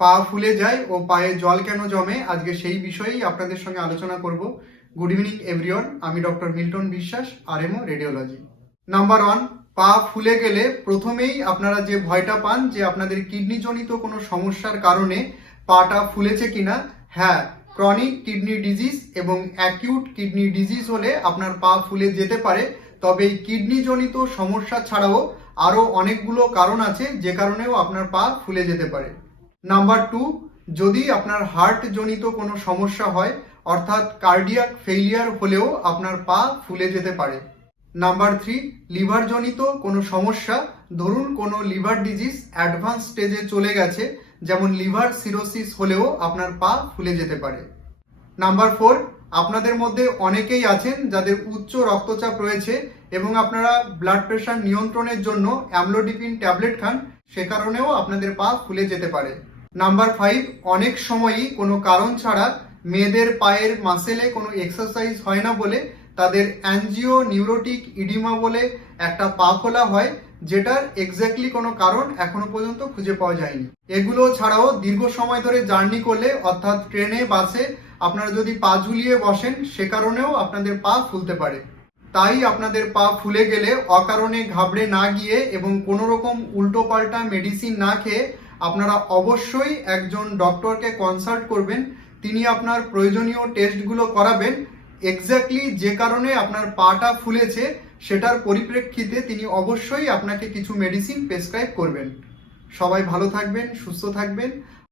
পা ফুলে যায় ও পায়ে জল কেন জমে? আজকে সেই বিষয়েই আপনাদের সঙ্গে আলোচনা করব। গুড ইভিনিং এভরিওয়ান আমি doctor Milton Biswas RMO radiology number one পা ফুলে গেলে প্রথমেই আপনারা যে ভয়টা পান যে আপনাদের কিডনি জনিত কোনো সমস্যার কারণে পাটা ফুলেছে কিনা হ্যাঁ ক্রনিক কিডনি ডিজিজ এবং অ্যাকিউট কিডনি ডিজিজ হলে আপনার পা ফুলে যেতে পারে, তবে এই কিডনি জনিত সমস্যা ছাড়াও আরও অনেকগুলো কারণ আছে যে কারণেও আপনার পা ফুলে যেতে পারে। নাম্বার টু যদি আপনার হার্ট জনিত কোনো সমস্যা হয়, অর্থাৎ কার্ডিয়াক ফেইলিয়ার হলেও আপনার পা ফুলে যেতে পারে। নাম্বার থ্রি লিভার জনিত কোনো সমস্যা, ধরুন কোনো লিভার ডিজিজ অ্যাডভান্স স্টেজে চলে গেছে, যেমন লিভার সিরোসিস হলেও আপনার পা ফুলে যেতে পারে। নাম্বার ফোর আপনাদের মধ্যে অনেকেই আছেন যাদের উচ্চ রক্তচাপ রয়েছে এবং আপনারা ব্লাড প্রেশার নিয়ন্ত্রণের জন্য অ্যামলোডিপিন ট্যাবলেট খান, সে কারণেও আপনাদের পা ফুলে যেতে পারে। নাম্বার ফাইভ অনেক সময়ই কোনো কারণ ছাড়া মেয়েদের পায়ের মাসেলে কোনো এক্সারসাইজ হয় না বলে তাদের অ্যানজিও নিউরোটিক ইডিমা বলে একটা পা খোলা হয়, যেটার এক্স্যাক্টলি কোনো কারণ এখনও পর্যন্ত খুঁজে পাওয়া যায়নি। এগুলো ছাড়াও দীর্ঘ সময় ধরে জার্নি করলে, অর্থাৎ ট্রেনে, বাসে আপনারা যদি পা ঝুলিয়ে বসেন, সে কারণেও আপনাদের পা ফুলতে পারে। তাই আপনাদের পা ফুলে গেলে অকারণে ঘাবড়ে না গিয়ে এবং কোনো রকম উল্টো পাল্টা মেডিসিন না খেয়ে আপনারা অবশ্যই একজন ডক্টরকে কনসাল্ট করবেন। তিনি আপনার প্রয়োজনীয় টেস্টগুলো করাবেন। এক্স্যাক্টলি যে কারণে আপনার পাটা ফুলেছে, সেটার পরিপ্রেক্ষিতে তিনি অবশ্যই আপনাকে কিছু মেডিসিন প্রেসক্রাইব করবেন। সবাই ভালো থাকবেন, সুস্থ থাকবেন।